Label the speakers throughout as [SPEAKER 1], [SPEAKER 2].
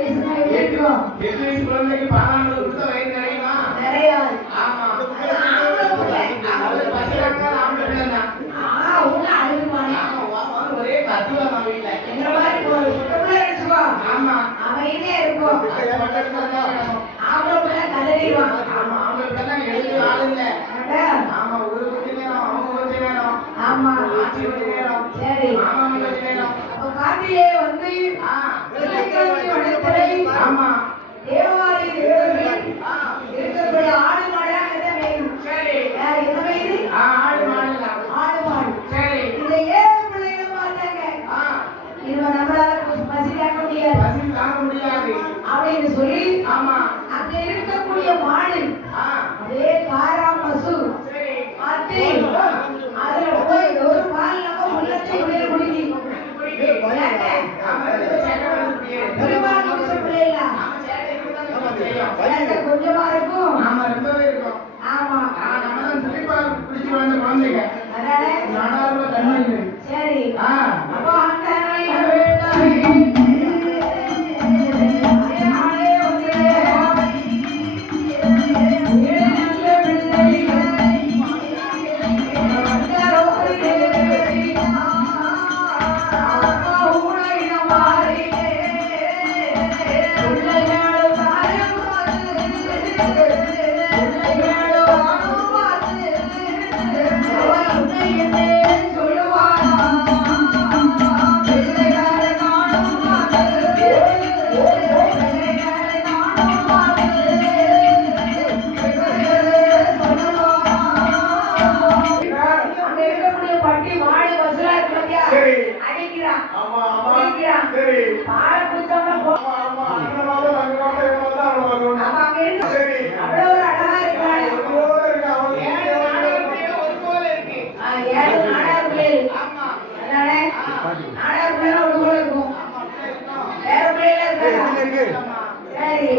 [SPEAKER 1] ஏற்றுவோம்
[SPEAKER 2] எட்டு வயசு குழந்தைக்கு பாலாண்டு கொடுத்த வயிறு நிறையுமா
[SPEAKER 1] நிறையாது
[SPEAKER 2] ஆமா. ஒரே கத்துவா
[SPEAKER 1] நம்ம மாதிரி இருப்போம்
[SPEAKER 2] ஆமா.
[SPEAKER 1] அமைதியா
[SPEAKER 2] இருப்போம்
[SPEAKER 1] ஆம்பளை பிள்ளை கதறிடுவான் குடிக்கிறான்
[SPEAKER 2] ஆமா
[SPEAKER 1] ஆமா.
[SPEAKER 2] குடிக்கிறான்
[SPEAKER 1] சரி. பால் குடிச்சவன
[SPEAKER 2] ஆமா ஆமா. அந்த மாதிரி அங்க வந்து இவங்க தான் அவ்வளவு வரும்
[SPEAKER 1] ஆமா அங்க இருக்கு
[SPEAKER 2] சரி.
[SPEAKER 1] அவ்வளவு ஒரு அழகா இருக்கான்
[SPEAKER 2] ஒரு போல இருக்கு. அவன்
[SPEAKER 1] ஏழு நாடாருக்குள்ளே
[SPEAKER 2] ஒரு போல இருக்கு.
[SPEAKER 1] ஏழு நாடாருக்குள்ளே இருக்கு
[SPEAKER 2] ஆமா.
[SPEAKER 1] என்னடே? நாடாருக்குள்ளே ஒரு போல இருக்கும். வேற
[SPEAKER 2] பிள்ளைல இருக்கு? சரி.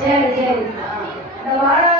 [SPEAKER 2] சரி சரி
[SPEAKER 1] இந்த வாரம்